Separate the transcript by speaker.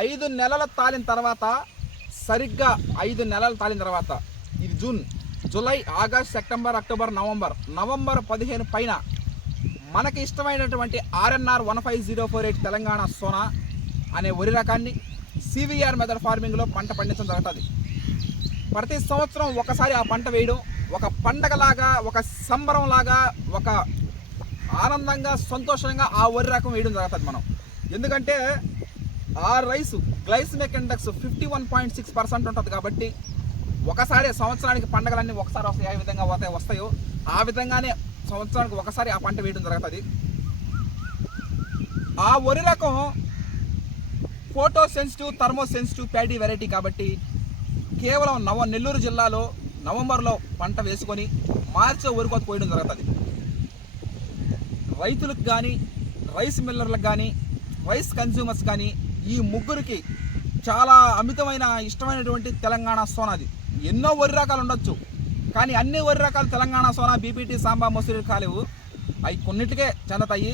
Speaker 1: ఐదు నెలల తాలిన తర్వాత సరిగ్గా ఐదు నెలలు తాలిన తర్వాత ఇది June July August September October November. November పదిహేను పైన మనకి ఇష్టమైనటువంటి RNR one five zero four eight Telangana Sona అనే వరి రకాన్ని సివిఆర్ మెథడ్ ఫార్మింగ్లో పంట పండించడం జరుగుతుంది. ప్రతి సంవత్సరం ఒకసారి ఆ పంట వేయడం ఒక పండగలాగా ఒక సంబరంలాగా ఒక ఆనందంగా సంతోషంగా ఆ వరి రకం వేయడం జరుగుతుంది మనం. ఎందుకంటే ఆ rice glycemic index fifty one point six percent ఉంటుంది కాబట్టి ఒకసారి సంవత్సరానికి పండగలన్నీ ఒకసారి వస్తాయి ఏ విధంగా పోతాయి వస్తాయో ఆ విధంగానే సంవత్సరానికి ఒకసారి ఆ పంట వేయడం జరుగుతుంది. ఆ వరి రకం photo sensitive thermo sensitive paddy variety కాబట్టి కేవలం నవ నెల్లూరు జిల్లాలో నవంబర్లో పంట వేసుకొని మార్చి వరకు పోయడం జరుగుతుంది. రైతులకు కానీ రైస్ మిల్లర్లకు కానీ రైస్ కన్జ్యూమర్స్ కానీ ఈ ముగ్గురికి చాలా అమితమైన ఇష్టమైనటువంటి తెలంగాణ సోనాది ఎన్నో వరి రకాలు ఉండొచ్చు. కానీ అన్ని వరి రకాలు తెలంగాణ సోనా బీపీటీ సాంబా మసూరి కాలేవు అవి కొన్నిటికే చెందతాయి.